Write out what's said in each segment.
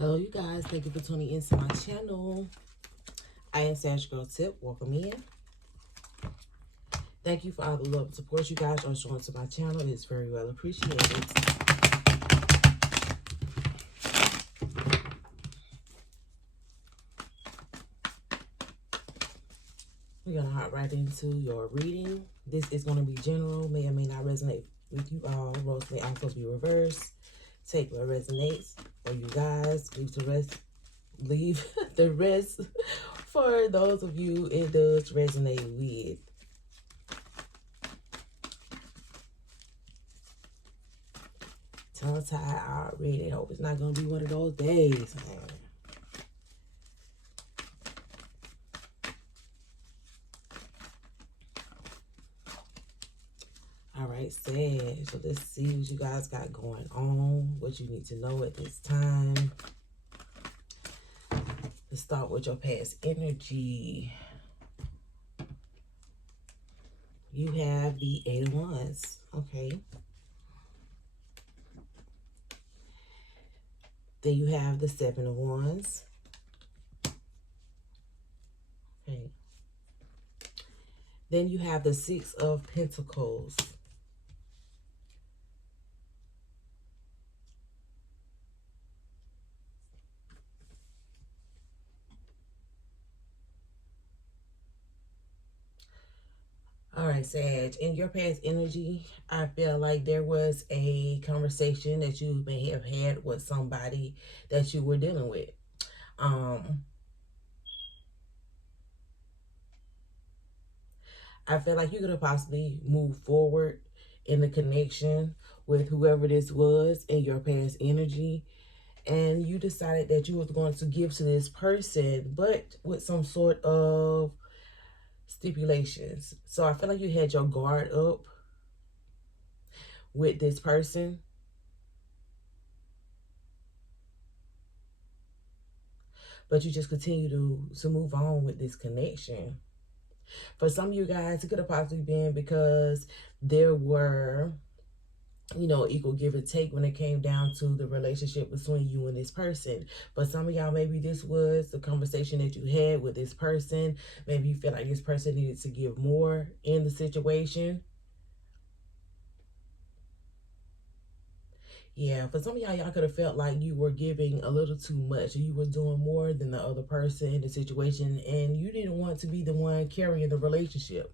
Hello you guys, thank you for tuning into my channel. I am saggirltip. Welcome in. Thank you for all the love and support you guys are showing to my channel. It's very well appreciated. We're gonna hop right into your reading. This is going to be general, may or may not resonate with you all. Roles may also be reversed. Take what resonates for you guys. Leave the rest for those of you it does resonate with. Tongue-tied already. Hope it's not gonna be one of those days, man. All right, Sag. So let's see what you guys got going on, what you need to know at this time. Let's start with your past energy. You have the 8 of Wands. Okay. Then you have the 7 of Wands. Okay. Then you have the 6 of Pentacles. All right, Sag, in your past energy, I feel like there was a conversation that you may have had with somebody that you were dealing with. I feel like you could have possibly moved forward in the connection with whoever this was in your past energy. And you decided that you was going to give to this person, but with some sort of stipulations. So I feel like you had your guard up with this person. But you just continue to move on with this connection. For some of you guys, it could have possibly been because there were, you know, equal give and take when it came down to the relationship between you and this person. But some of y'all, maybe this was the conversation that you had with this person. Maybe you feel like this person needed to give more in the situation. Yeah, for some of y'all could have felt like you were giving a little too much, or you were doing more than the other person in the situation, and you didn't want to be the one carrying the relationship.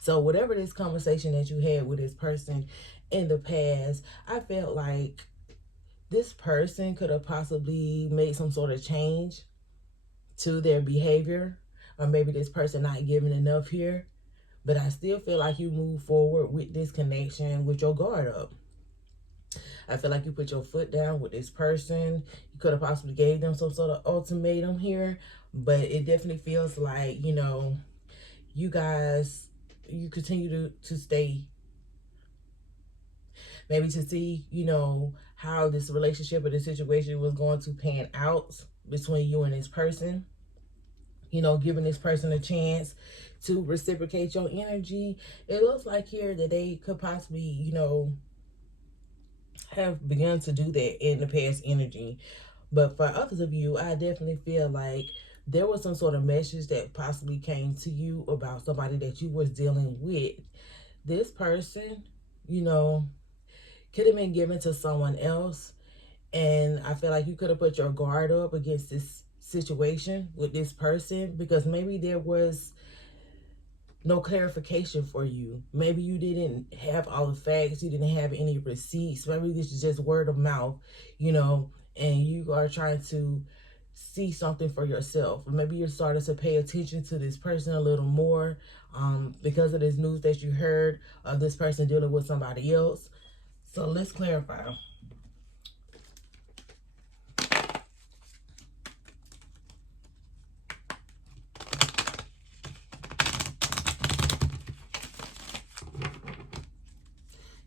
So whatever this conversation that you had with this person in the past, I felt like this person could have possibly made some sort of change to their behavior, or maybe this person not giving enough here. But I still feel like you move forward with this connection with your guard up. I feel like you put your foot down with this person. You could have possibly gave them some sort of ultimatum here, but it definitely feels like, you know, you guys, you continue to stay, maybe to see, you know, how this relationship or this situation was going to pan out between you and this person. You know, giving this person a chance to reciprocate your energy. It looks like here that they could possibly, you know, have begun to do that in the past energy. But for others of you, I definitely feel like there was some sort of message that possibly came to you about somebody that you was dealing with. This person, you know, could have been given to someone else. And I feel like you could have put your guard up against this situation with this person, because maybe there was no clarification for you. Maybe you didn't have all the facts. You didn't have any receipts. Maybe this is just word of mouth, you know, and you are trying to see something for yourself. Or maybe you're starting to pay attention to this person a little more because of this news that you heard of this person dealing with somebody else. So let's clarify.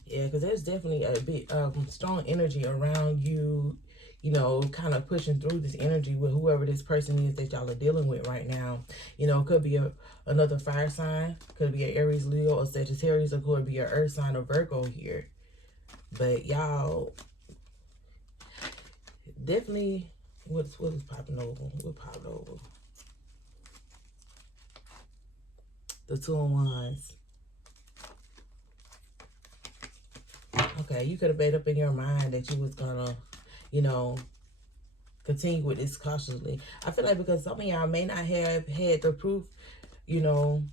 Yeah, because there's definitely a bit strong energy around you, you know, kind of pushing through this energy with whoever this person is that y'all are dealing with right now. You know, it could be another fire sign, could be an Aries, Leo, or Sagittarius, or could be an earth sign or Virgo here. But y'all definitely What is popping over? What popped over? The 2 of Wands. Okay, you could have made up in your mind that you was gonna, you know, continue with this cautiously. I feel like because some of y'all may not have had the proof, you know,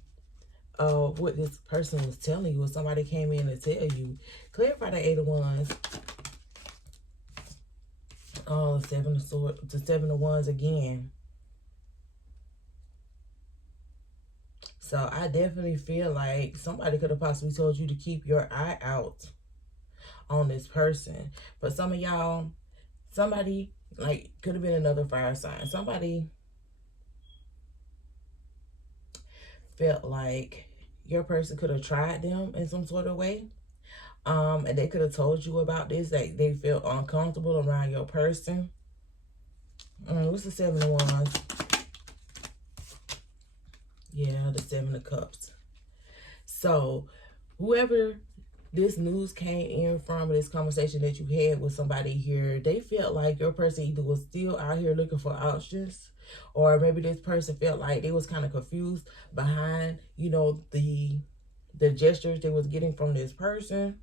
of what this person was telling you, or somebody came in to tell you. Clarify the 8 of Wands. Oh, 7 of Swords, the 7 of Wands again. So I definitely feel like somebody could have possibly told you to keep your eye out on this person. But some of y'all, somebody, like, could have been another fire sign. Somebody felt like your person could have tried them in some sort of way. And they could have told you about this. Like, they felt uncomfortable around your person. What's the 7 of Wands? Yeah, the 7 of Cups. So, whoever this news came in from, this conversation that you had with somebody here, they felt like your person either was still out here looking for options, or maybe this person felt like they was kind of confused behind, you know, the gestures they was getting from this person,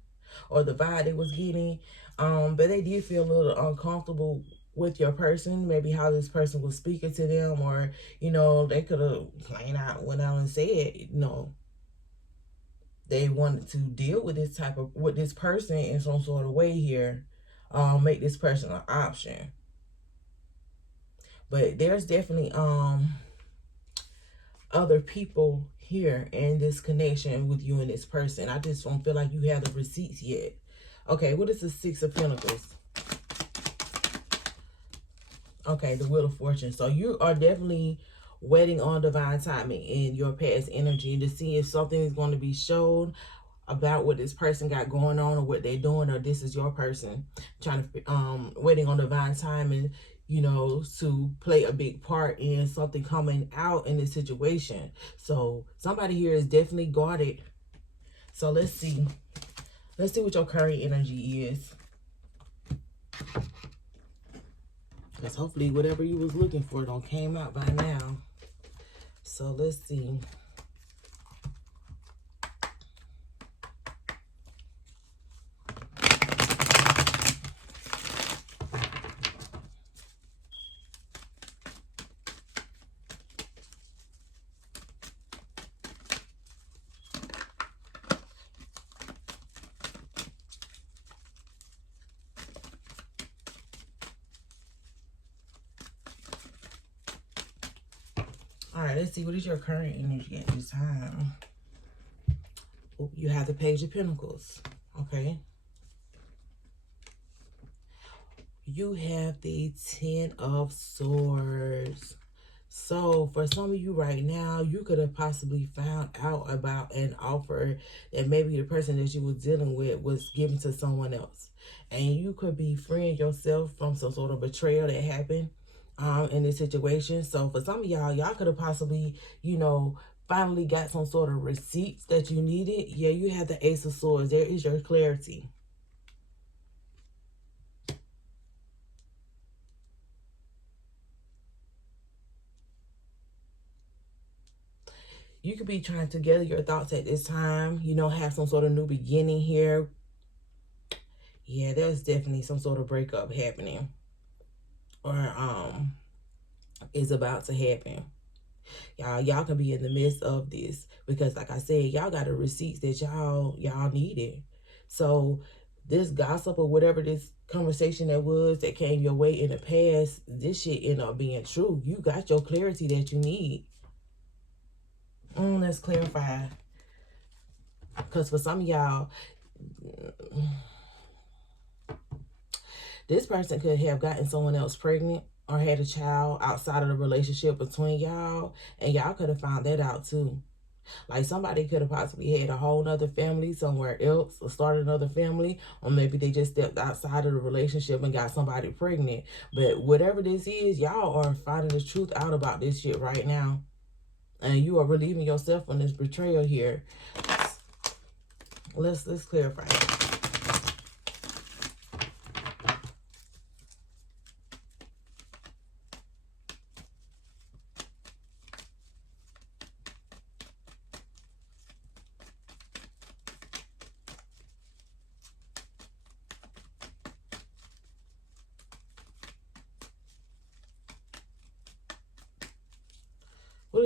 or the vibe they was getting. But they did feel a little uncomfortable with your person, maybe how this person was speaking to them, or, you know, they could have went out and said, you know, they wanted to deal with this person in some sort of way here, make this person an option. But there's definitely other people here in this connection with you and this person. I just don't feel like you have the receipts yet. Okay, what is the 6 of Pentacles? Okay, the Wheel of Fortune. So you are definitely waiting on divine timing in your past energy to see if something is going to be shown about what this person got going on, or what they're doing, or this is your person trying to waiting on divine timing, you know, to play a big part in something coming out in this situation. So somebody here is definitely guarded. So let's see what your current energy is, because hopefully whatever you was looking for don't came out by now. So let's see. All right, let's see. What is your current energy at this time? Oh, you have the Page of Pentacles. Okay. You have the 10 of Swords. So for some of you right now, you could have possibly found out about an offer that maybe the person that you were dealing with was giving to someone else. And you could be freeing yourself from some sort of betrayal that happened in this situation. So for some of y'all could have possibly, you know, finally got some sort of receipts that you needed. Yeah, you have the Ace of Swords. There is your clarity. You could be trying to gather your thoughts at this time, you know, have some sort of new beginning here. Yeah, there's definitely some sort of breakup happening, or is about to happen. Y'all can be in the midst of this because, like I said, y'all got the receipts that y'all needed. So this gossip or whatever this conversation that came your way in the past, this shit end up being true. You got your clarity that you need. Let's clarify. Because for some of y'all, this person could have gotten someone else pregnant or had a child outside of the relationship between y'all, and y'all could have found that out too. Like somebody could have possibly had a whole nother family somewhere else, or started another family, or maybe they just stepped outside of the relationship and got somebody pregnant. But whatever this is, y'all are finding the truth out about this shit right now. And you are relieving yourself from this betrayal here. Let's clarify.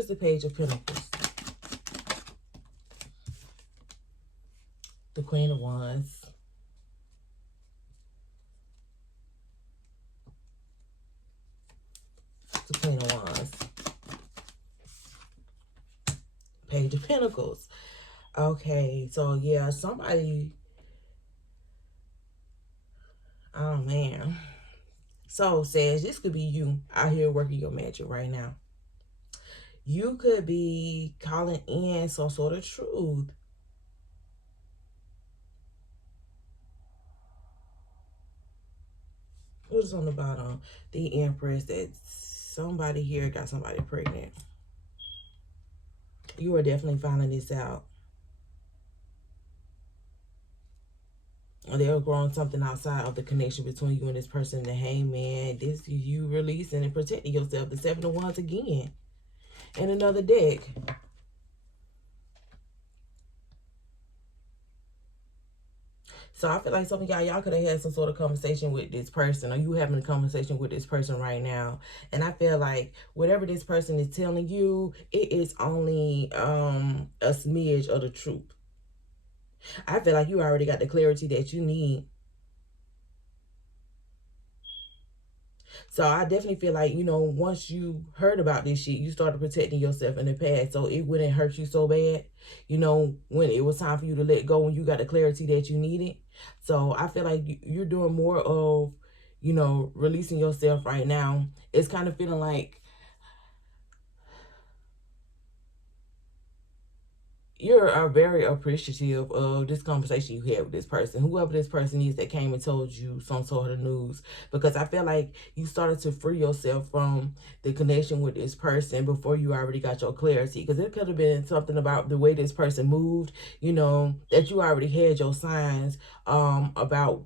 is the Page of Pentacles? The Queen of Wands. The Queen of Wands. Page of Pentacles. Okay, so yeah, somebody... Oh, man. So, Sag, this could be you out here working your magic right now. You could be calling in some sort of truth. What's on the bottom? The Empress. That somebody here got somebody pregnant. You are definitely finding this out. They're growing something outside of the connection between you and this person. The Hangman. This is you releasing and protecting yourself. The Seven of Wands again. And another deck. So I feel like some of y'all could have had some sort of conversation with this person, or you having a conversation with this person right now. And I feel like whatever this person is telling you, it is only a smidge of the truth. I feel like you already got the clarity that you need. So I definitely feel like, you know, once you heard about this shit, you started protecting yourself in the past, so it wouldn't hurt you so bad, you know, when it was time for you to let go, when you got the clarity that you needed. So I feel like you're doing more of, you know, releasing yourself right now. It's kind of feeling like you're very appreciative of this conversation you had with this person, whoever this person is that came and told you some sort of news, because I feel like you started to free yourself from the connection with this person before you already got your clarity, because it could have been something about the way this person moved, you know, that you already had your signs about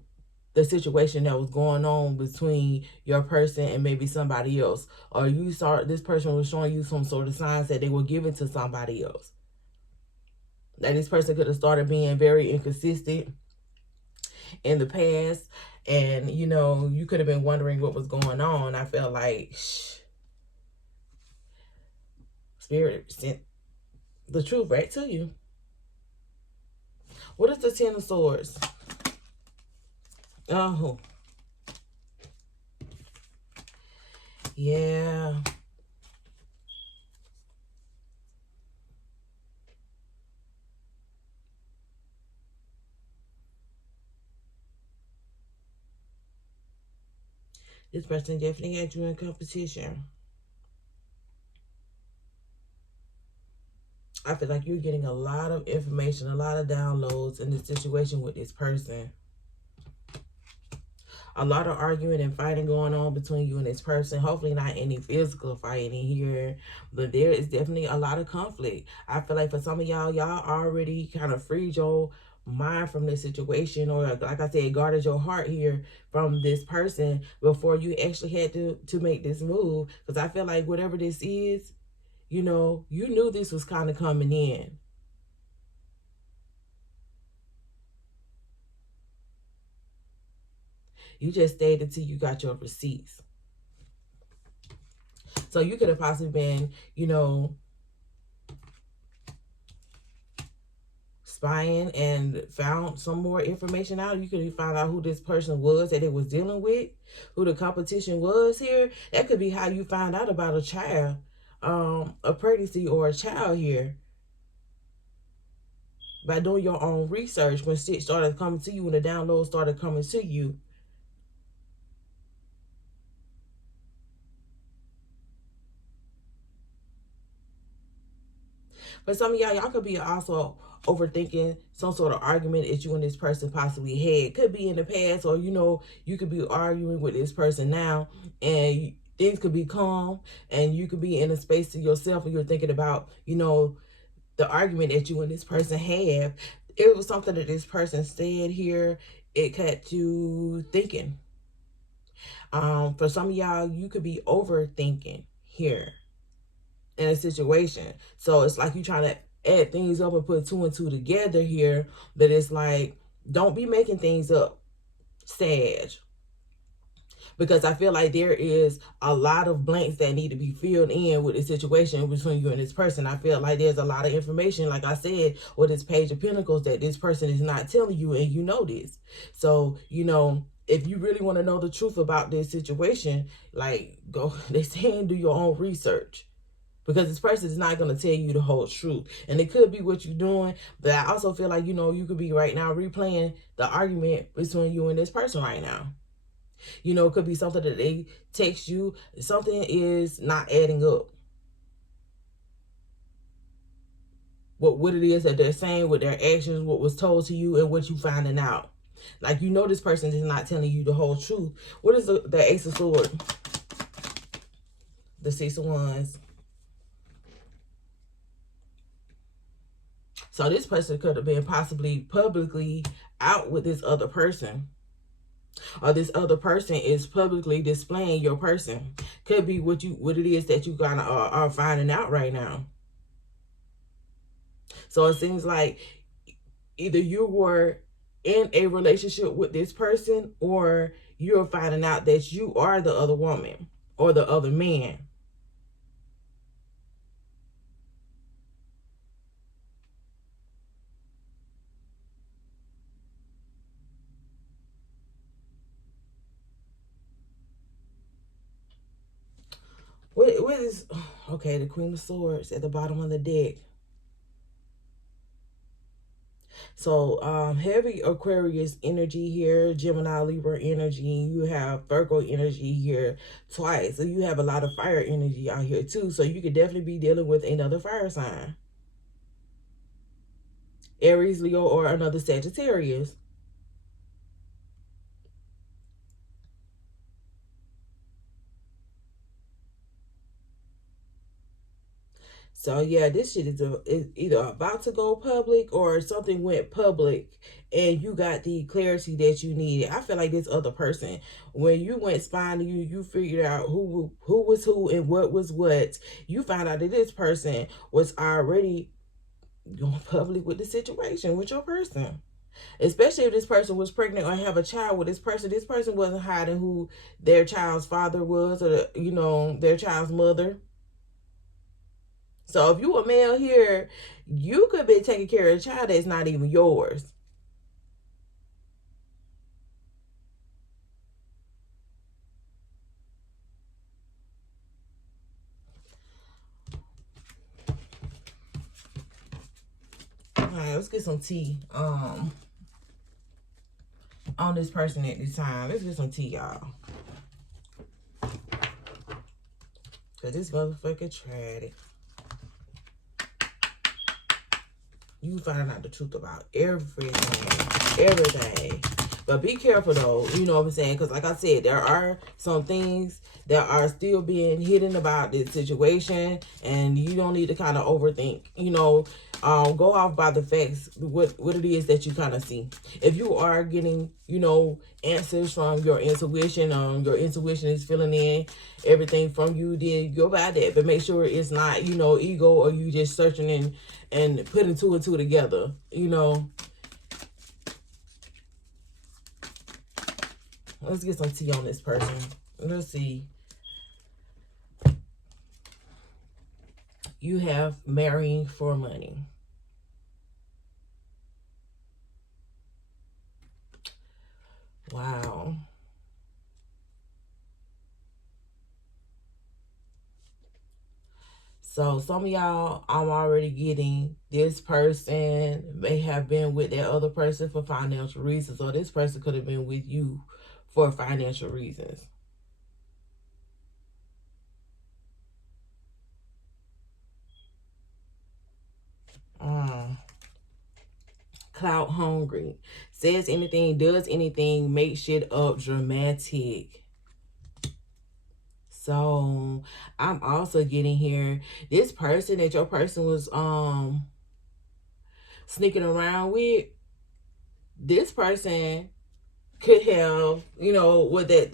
the situation that was going on between your person and maybe somebody else, or you saw this person was showing you some sort of signs that they were giving to somebody else. That this person could have started being very inconsistent in the past. And, you know, you could have been wondering what was going on. I felt like Spirit sent the truth right to you. What is the Ten of Swords? Oh. Yeah. This person definitely had you in competition. I feel like you're getting a lot of information, a lot of downloads in this situation with this person. A lot of arguing and fighting going on between you and this person. Hopefully not any physical fighting here, but there is definitely a lot of conflict. I feel like for some of y'all already kind of freed your mind from this situation, or like I said, guarded your heart here from this person before you actually had to make this move. Because I feel like whatever this is, you know, you knew this was kind of coming in. You just stayed until you got your receipts. So you could have possibly been, you know, spying and found some more information out. You could have found out who this person was that it was dealing with, who the competition was here. That could be how you found out about a child, a pregnancy or a child here. By doing your own research, when shit started coming to you, when the downloads started coming to you. But some of y'all could be also overthinking some sort of argument that you and this person possibly had. Could be in the past, or, you know, you could be arguing with this person now, and things could be calm, and you could be in a space to yourself, and you're thinking about, you know, the argument that you and this person have. It was something that this person said here. It kept you thinking. For some of y'all, you could be overthinking here in a situation. So it's like you trying to add things up and put two and two together here. But it's like, don't be making things up, Sag. because I feel like there is a lot of blanks that need to be filled in with the situation between you and this person. I feel like there's a lot of information, like I said, with this Page of Pentacles that this person is not telling you, and you know this. So, you know, if you really want to know the truth about this situation, like, go, they saying, do your own research. Because this person is not going to tell you the whole truth. And it could be what you're doing, but I also feel like, you know, you could be right now replaying the argument between you and this person right now. You know, it could be something that they text you. Something is not adding up. What it is that they're saying, with their actions, what was told to you, and what you finding out. Like, you know, this person is not telling you the whole truth. What is the Ace of Swords? The Six of Wands. So this person could have been possibly publicly out with this other person. Or this other person is publicly displaying your person. Could be what it is that you kind of are finding out right now. So it seems like either you were in a relationship with this person, or you're finding out that you are the other woman or the other man. What is, okay, the Queen of Swords at the bottom of the deck. So heavy Aquarius energy here, Gemini, Libra energy. You have Virgo energy here twice. So you have a lot of fire energy out here too. So you could definitely be dealing with another fire sign. Aries, Leo, or another Sagittarius. So yeah, this shit is either about to go public, or something went public and you got the clarity that you needed. I feel like this other person, when you went spying, you figured out who was who and what was what. You found out that this person was already going public with the situation with your person. Especially if this person was pregnant or have a child with this person. This person wasn't hiding who their child's father was, or you know, their child's mother. So if you a male here, you could be taking care of a child that's not even yours. All right, let's get some tea on this person at this time. Let's get some tea, y'all. Cause this motherfucker tried it. You finding out the truth about everything. But be careful though, you know what I'm saying? Because like I said, there are some things that are still being hidden about this situation, and you don't need to kind of overthink, you know. Go off by the facts, what it is that you kind of see. If you are getting, you know, answers from your intuition, your intuition is filling in everything from you, then go by that. But make sure it's not, you know, ego, or you just searching and putting two and two together, you know. Let's get some tea on this person. Let's see. You have marrying for money. Wow. So some of y'all, I'm already getting, this person may have been with that other person for financial reasons, or this person could have been with you for financial reasons. Clout hungry. Says anything, does anything, makes shit up, dramatic. So I'm also getting here, this person that your person was sneaking around with, this person could have, you know, with that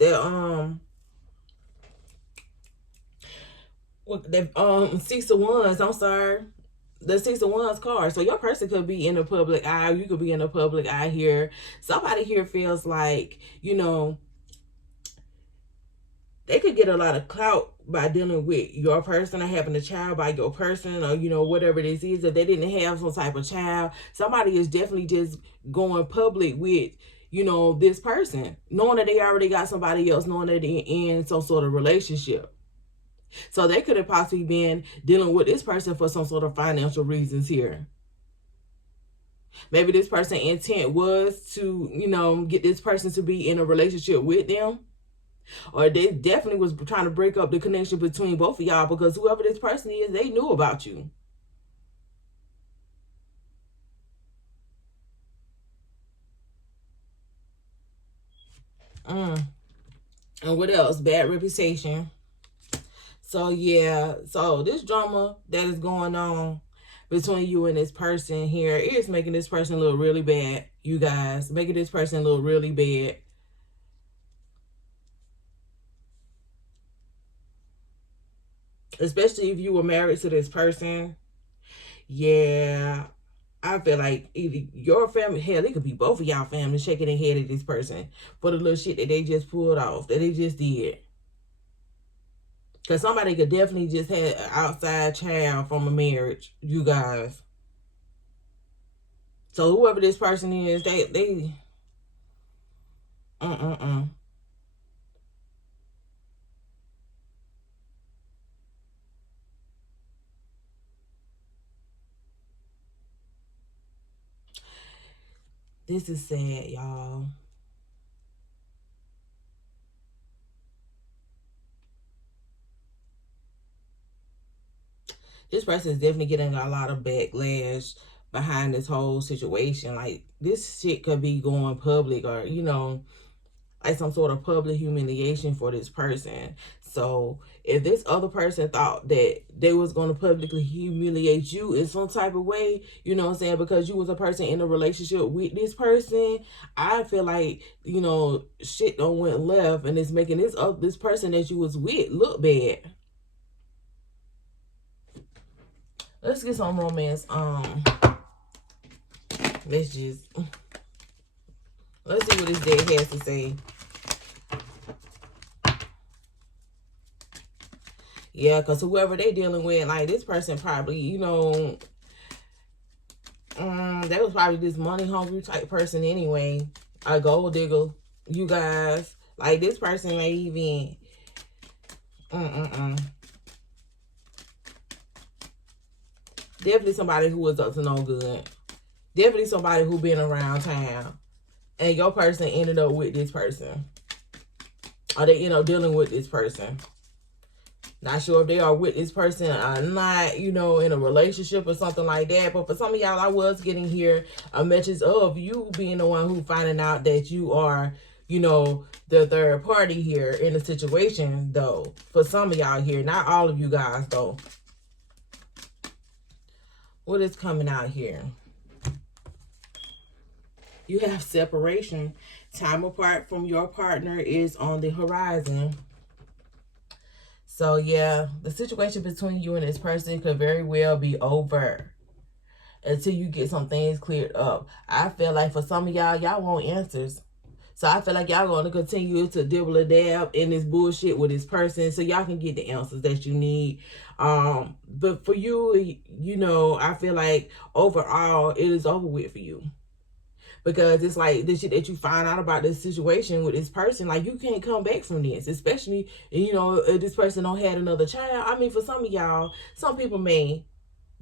Six of Wands, I'm sorry, the Six of Wands card. So your person could be in the public eye, you could be in the public eye here. Somebody here feels like, you know, they could get a lot of clout by dealing with your person or having a child by your person, or whatever this is. If they didn't have some type of child, somebody is definitely just going public with this person, knowing that they already got somebody else, knowing that they're in some sort of relationship. So they could have possibly been dealing with this person for some sort of financial reasons here. Maybe this person's intent was to get this person to be in a relationship with them. Or they definitely was trying to break up the connection between both of y'all, because whoever this person is, they knew about you. And what else? Bad reputation. So yeah, so this drama that is going on between you and this person here is making this person look really bad, you guys. Making this person look really bad. Especially if you were married to this person. Yeah, I feel like either your family, hell, it could be both of y'all family shaking their head at this person for the little shit that they just pulled off, that they just did. Because somebody could definitely just have an outside child from a marriage, you guys. So whoever this person is, they This is sad, y'all. This person is definitely getting a lot of backlash behind this whole situation. Like, this shit could be going public, or like some sort of public humiliation for this person. So if this other person thought that they was going to publicly humiliate you in some type of way, because you was a person in a relationship with this person, I feel like, shit don't went left, and it's making this person that you was with look bad. Let's get some romance. Let's see what this deck has to say. Yeah, because whoever they dealing with, like, this person probably, that was probably this money hungry type person anyway. A gold digger, you guys. Like, this person may even definitely somebody who was up to no good. Definitely somebody who been around town. And your person ended up with this person. Or they, dealing with this person. Not sure if they are with this person or not, in a relationship or something like that. But for some of y'all, I was getting here a message of you being the one who finding out that you are, the third party here in the situation, though. For some of y'all here, not all of you guys, though. What is coming out here? You have separation. Time apart from your partner is on the horizon. So, yeah, the situation between you and this person could very well be over until you get some things cleared up. I feel like for some of y'all want answers. So I feel like y'all going to continue to dibble and dab in this bullshit with this person so y'all can get the answers that you need. But for you, I feel like overall it is over with for you. Because it's like the shit that you find out about this situation with this person, like, you can't come back from this. Especially, if this person don't have another child. I mean, for some of y'all, some people may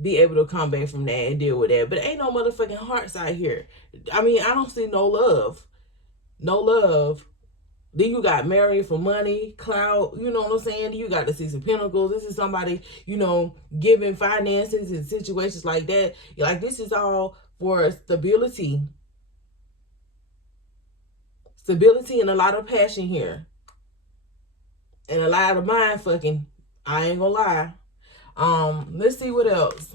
be able to come back from that and deal with that. But ain't no motherfucking hearts out here. I mean, I don't see no love. No love. Then you got married for money, clout, you know what I'm saying? You got the Six of Pentacles. This is somebody, giving finances and situations like that. Like, this is all for stability. Stability and a lot of passion here. And a lot of mind fucking. I ain't gonna lie. Let's see what else.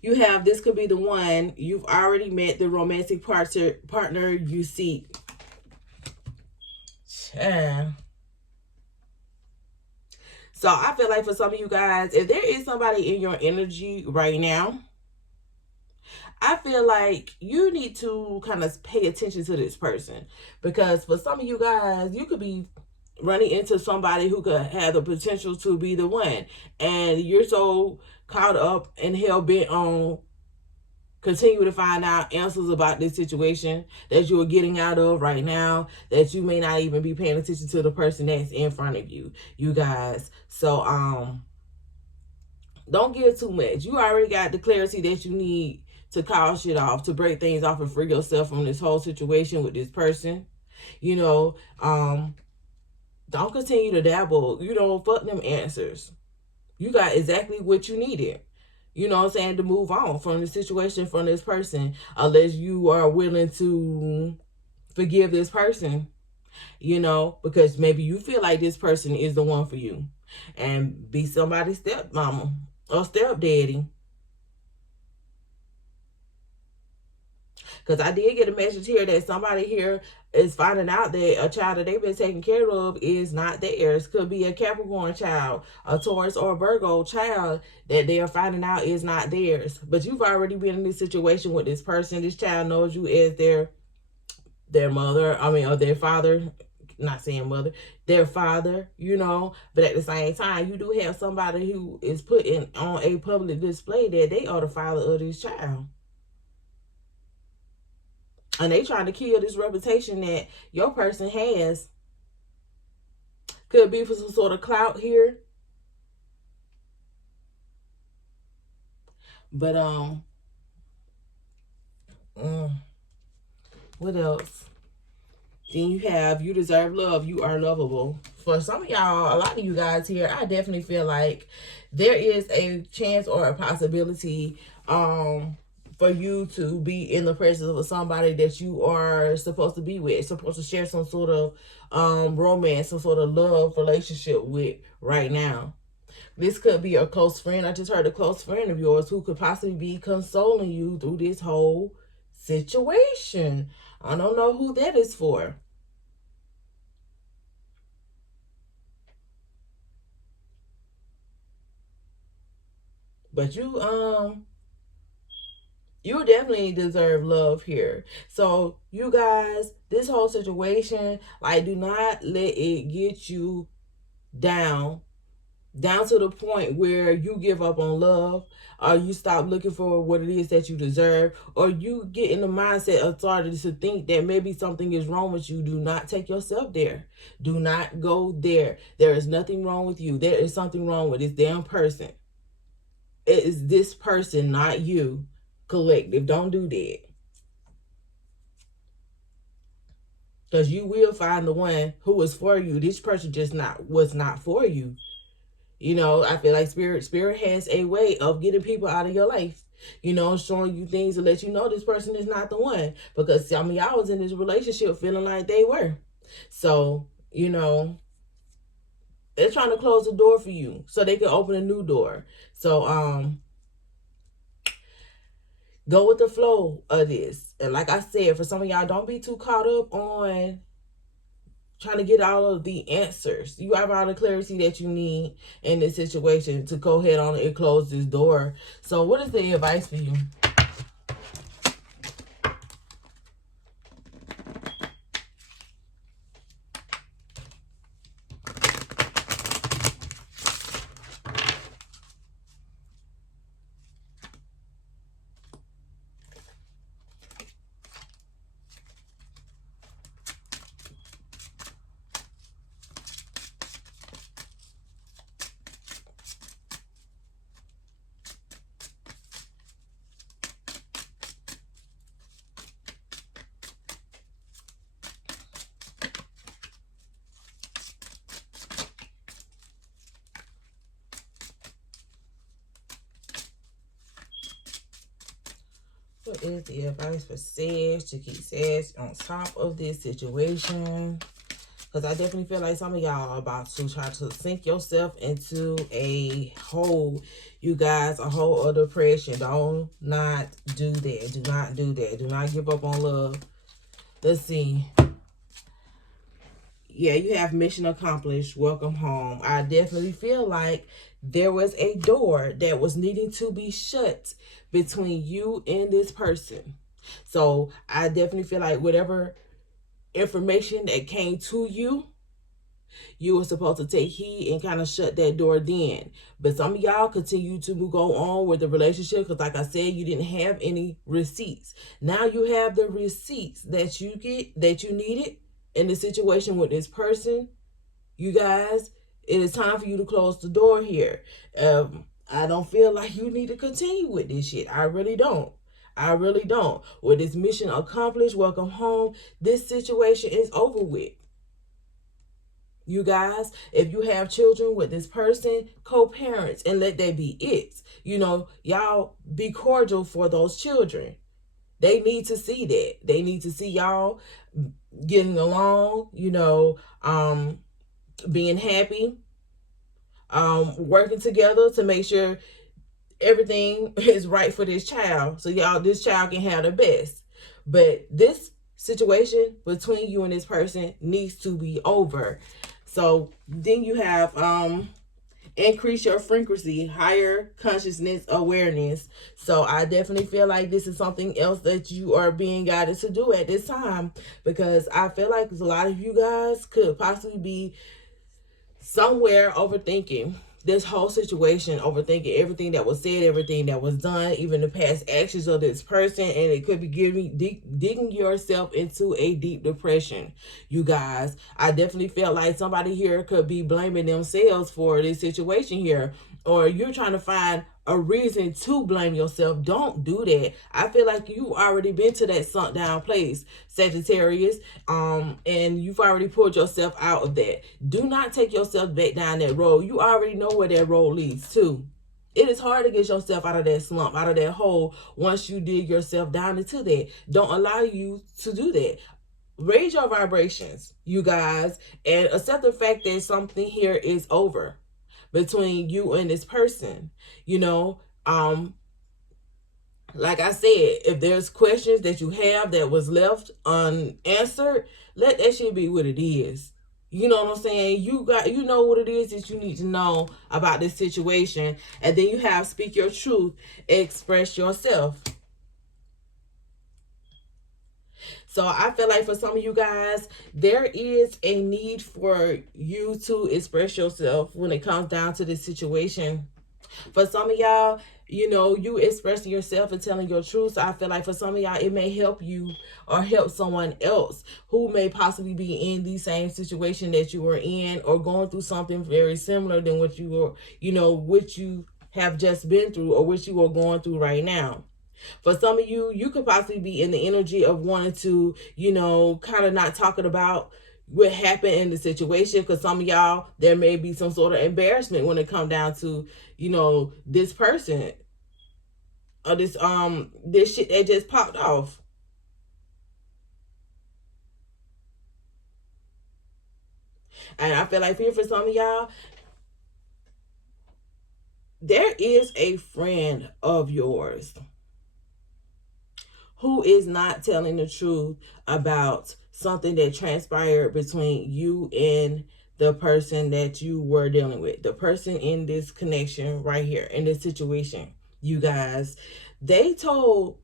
You have, this could be the one. You've already met the romantic partner you seek. Yeah. So I feel like for some of you guys, if there is somebody in your energy right now, I feel like you need to kind of pay attention to this person. Because for some of you guys, you could be running into somebody who could have the potential to be the one. And you're so caught up and hell bent on continue to find out answers about this situation that you're getting out of right now, that you may not even be paying attention to the person that's in front of you, you guys. So don't give too much. You already got the clarity that you need to call shit off, to break things off and free yourself from this whole situation with this person. You know, don't continue to dabble. You know, fuck them answers. You got exactly what you needed. You know what I'm saying? To move on from the situation, from this person, unless you are willing to forgive this person, you know, because maybe you feel like this person is the one for you, and be somebody's stepmama or stepdaddy. Because I did get a message here that somebody here is finding out that a child that they've been taking care of is not theirs. Could be a Capricorn child, a Taurus or a Virgo child that they are finding out is not theirs. But you've already been in this situation with this person. This child knows you as their mother, or their father. Not saying mother, their father, you know. But at the same time, you do have somebody who is putting on a public display that they are the father of this child. And they trying to kill this reputation that your person has. Could be for some sort of clout here. But what else? Then you have, you deserve love. You are lovable. For some of y'all, a lot of you guys here, I definitely feel like there is a chance or a possibility for you to be in the presence of somebody that you are supposed to be with, supposed to share some sort of romance, some sort of love relationship with right now. This could be a close friend. I just heard a close friend of yours who could possibly be consoling you through this whole situation. I don't know who that is for. But you definitely deserve love here. So you guys, this whole situation, like, do not let it get you down to the point where you give up on love, or you stop looking for what it is that you deserve, or you get in the mindset of starting to think that maybe something is wrong with you. Do not take yourself there. Do not go there. There is nothing wrong with you. There is something wrong with this damn person. It is this person, not you. Collective. Don't do that. Because you will find the one who is for you. This person just was not for you. You know, I feel like spirit has a way of getting people out of your life. You know, showing you things to let you know this person is not the one. Because some of y'all was in this relationship feeling like they were. So, you know, they're trying to close the door for you so they can open a new door. So, go with the flow of this. And like I said, for some of y'all, don't be too caught up on trying to get all of the answers. You have all the clarity that you need in this situation to go ahead on and close this door. So what is the advice for you? What is the advice for Sag to keep Sag on top of this situation? Because I definitely feel like some of y'all are about to try to sink yourself into a hole, you guys, a hole of depression. Do not do that. Do not do that. Do not give up on love. Let's see. Yeah, you have mission accomplished. Welcome home. I definitely feel like there was a door that was needing to be shut between you and this person. So I definitely feel like whatever information that came to you, You were supposed to take heed and kind of shut that door then. But some of y'all continue to go on with the relationship because, like I said, you didn't have any receipts. Now you have the receipts that you needed in the situation with this person. You guys, it is time for you to close the door here. I don't feel like you need to continue with this shit. I really don't. I really don't. With this mission accomplished, welcome home. This situation is over with. You guys, if you have children with this person, co-parents, and let that be it. You know, y'all be cordial for those children. They need to see that. They need to see y'all getting along, you know, being happy, working together to make sure everything is right for this child. So this child can have the best. But this situation between you and this person needs to be over. So then you have increase your frequency, higher consciousness awareness. So I definitely feel like this is something else that you are being guided to do at this time, because I feel like a lot of you guys could possibly be somewhere overthinking this whole situation, overthinking everything that was said, everything that was done, even the past actions of this person, and it could be digging yourself into a deep depression. You guys, I definitely felt like somebody here could be blaming themselves for this situation here, or you're trying to find a reason to blame yourself. Don't do that. I feel like you already been to that sunk down place, Sagittarius, and you've already pulled yourself out of that. Do not take yourself back down that road. You already know where that road leads to. It is hard to get yourself out of that slump, out of that hole, once you dig yourself down into that. Don't allow you to do that. Raise your vibrations, you guys, and accept the fact that something here is over between you and this person. You know, like I said, if there's questions that you have that was left unanswered, let that shit be what it is. You know what I'm saying? You know what it is that you need to know about this situation. And then you have speak your truth, express yourself. So I feel like for some of you guys, there is a need for you to express yourself when it comes down to this situation. For some of y'all, you know, you expressing yourself and telling your truth. So I feel like for some of y'all, it may help you or help someone else who may possibly be in the same situation that you were in, or going through something very similar than what you were, you know, what you have just been through, or what you are going through right now. For some of you, you could possibly be in the energy of wanting to, you know, kind of not talking about what happened in the situation, because some of y'all, there may be some sort of embarrassment when it comes down to, you know, this person or this shit that just popped off. And I feel like here for some of y'all, there is a friend of yours who is not telling the truth about something that transpired between you and the person that you were dealing with. The person in this connection right here, in this situation, you guys, they told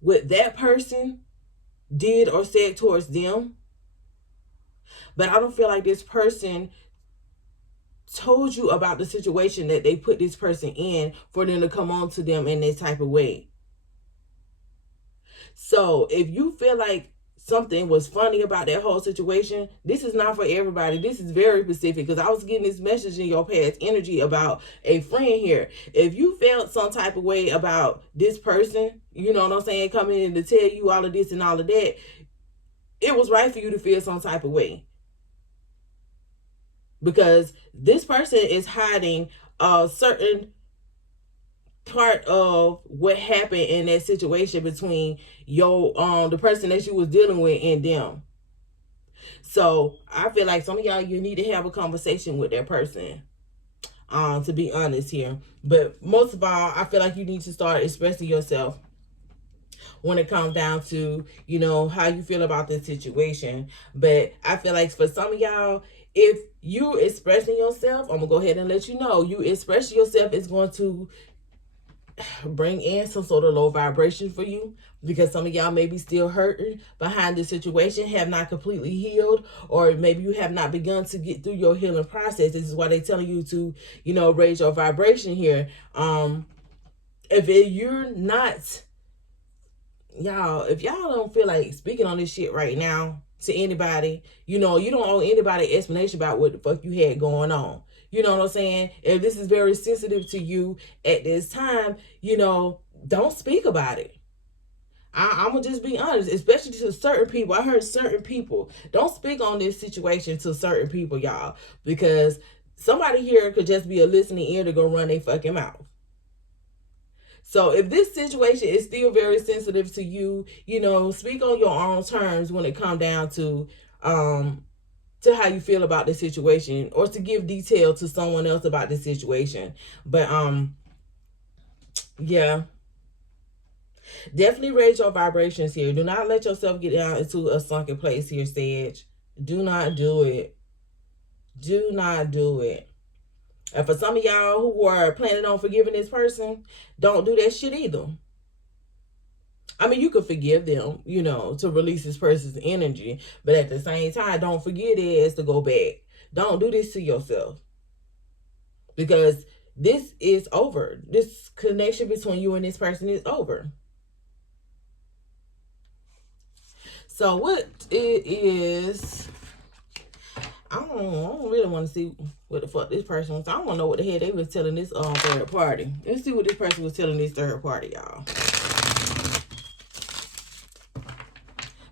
what that person did or said towards them. But I don't feel like this person told you about the situation that they put this person in for them to come on to them in this type of way. So if you feel like something was funny about that whole situation, this is not for everybody. This is very specific, because I was getting this message in your past energy about a friend here. If you felt some type of way about this person, you know what I'm saying, coming in to tell you all of this and all of that, it was right for you to feel some type of way. Because this person is hiding a certain part of what happened in that situation between your the person that you was dealing with and them. So I feel like some of y'all, you need to have a conversation with that person, to be honest here. But most of all, I feel like you need to start expressing yourself when it comes down to, you know, how you feel about this situation. But I feel like for some of y'all, if you expressing yourself, I'm gonna go ahead and let you know, you express yourself is going to bring in some sort of low vibration for you, because some of y'all may be still hurting behind this situation, have not completely healed, or maybe you have not begun to get through your healing process. This is why they're telling you to, raise your vibration here. If you're not, if y'all don't feel like speaking on this shit right now to anybody, you don't owe anybody explanation about what the fuck you had going on. You know what I'm saying? If this is very sensitive to you at this time, don't speak about it. I'm going to just be honest, especially to certain people. I heard certain people, don't speak on this situation to certain people, y'all, because somebody here could just be a listening ear to go run their fucking mouth. So if this situation is still very sensitive to you, speak on your own terms when it comes down to how you feel about the situation, or to give detail to someone else about the situation. But yeah, definitely raise your vibrations here. Do not let yourself get down into a sunken place here, Sage. Do not do it. Do not do it. And for some of y'all who are planning on forgiving this person, don't do that shit either. I mean, you could forgive them, to release this person's energy. But at the same time, don't forget it as to go back. Don't do this to yourself. Because this is over. This connection between you and this person is over. So what it is, I don't really want to see what the fuck this person was. I don't know what the hell they was telling this third party. Let's see what this person was telling this third party, y'all.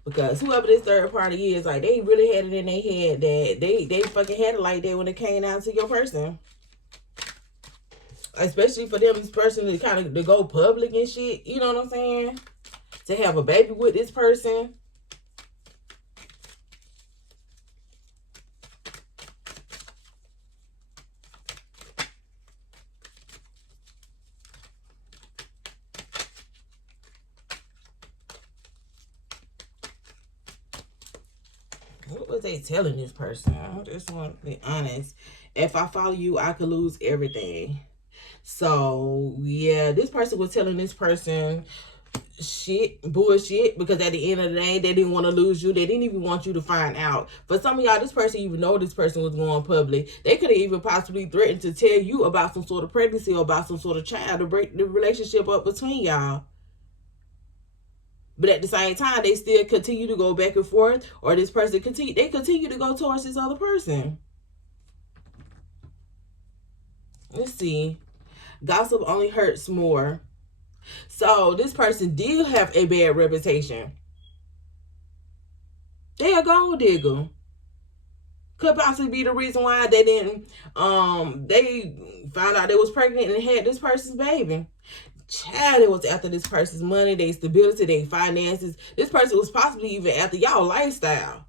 Because whoever this third party is, like, they really had it in their head that they fucking had it like that when it came down to your person. Especially for them, this person to kind of to go public and shit. You know what I'm saying? To have a baby with this person. What was they telling this person? I just want to be honest. If I follow you, I could lose everything. So, yeah, this person was telling this person bullshit, because at the end of the day, they didn't want to lose you. They didn't even want you to find out. For some of y'all, this person even know this person was going public. They could have even possibly threatened to tell you about some sort of pregnancy or about some sort of child to break the relationship up between y'all. But at the same time, they still continue to go back and forth, or this person continue to go towards this other person. Let's see. Gossip only hurts more. So this person did have a bad reputation. They a gold digger. Could possibly be the reason why they didn't, they found out they was pregnant and had this person's baby. Child, it was after this person's money, their stability, their finances. This person was possibly even after y'all lifestyle.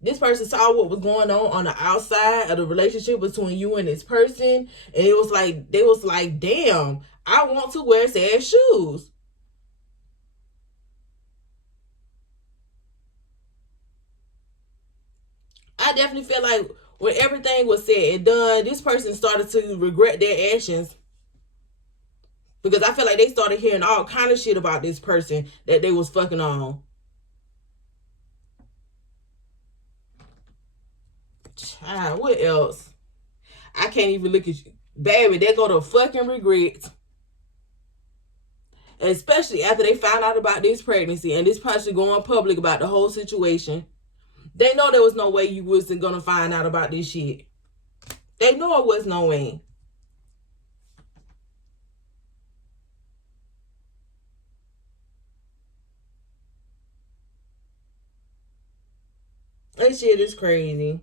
This person saw what was going on the outside of the relationship between you and this person. And it was like, they was like, damn, I want to wear sad shoes. I definitely feel like when everything was said and done, this person started to regret their actions. Because I feel like they started hearing all kind of shit about this person that they was fucking on. Child, what else? I can't even look at you. Baby, they go to fucking regrets. Especially after they found out about this pregnancy and this person going public about the whole situation. They know there was no way you wasn't gonna find out about this shit. They know it was no way. That shit is crazy.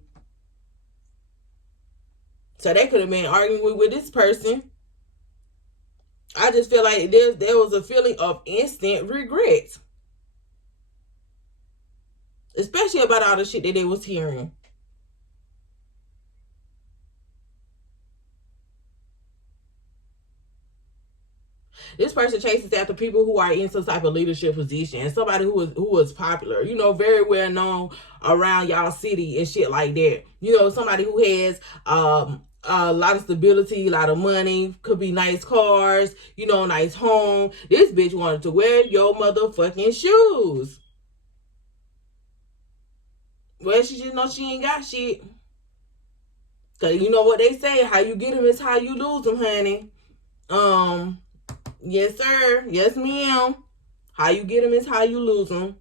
So they could have been arguing with this person. I just feel like there was a feeling of instant regret. Especially about all the shit that they was hearing. This person chases after people who are in some type of leadership position. Somebody who was popular, very well known around y'all city and shit like that. Somebody who has A lot of stability, a lot of money, could be nice cars, you know, nice home. This bitch wanted to wear your motherfucking shoes. Well, she just know she ain't got shit. Cause you know what they say, how you get them is how you lose them, honey. Yes, sir. Yes, ma'am. How you get them is how you lose them.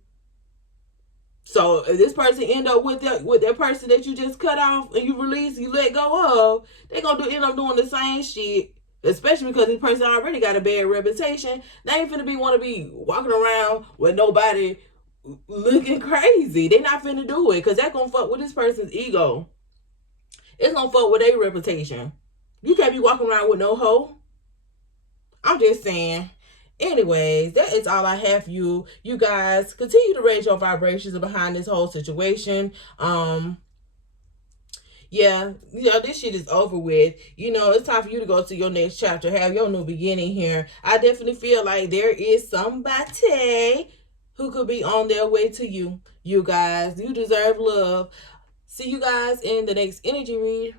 So if this person end up with that person that you just cut off and you release, you let go of, they gonna end up doing the same shit. Especially because this person already got a bad reputation. They ain't finna want to be walking around with nobody looking crazy. They not finna do it because that gonna fuck with this person's ego. It's gonna fuck with their reputation. You can't be walking around with no hoe. I'm just saying. Anyways, that is all I have for you. You guys continue to raise your vibrations behind this whole situation. Yeah, this shit is over with. It's time for you to go to your next chapter, have your new beginning here. I definitely feel like there is somebody who could be on their way to you. You guys, you deserve love. See you guys in the next energy read.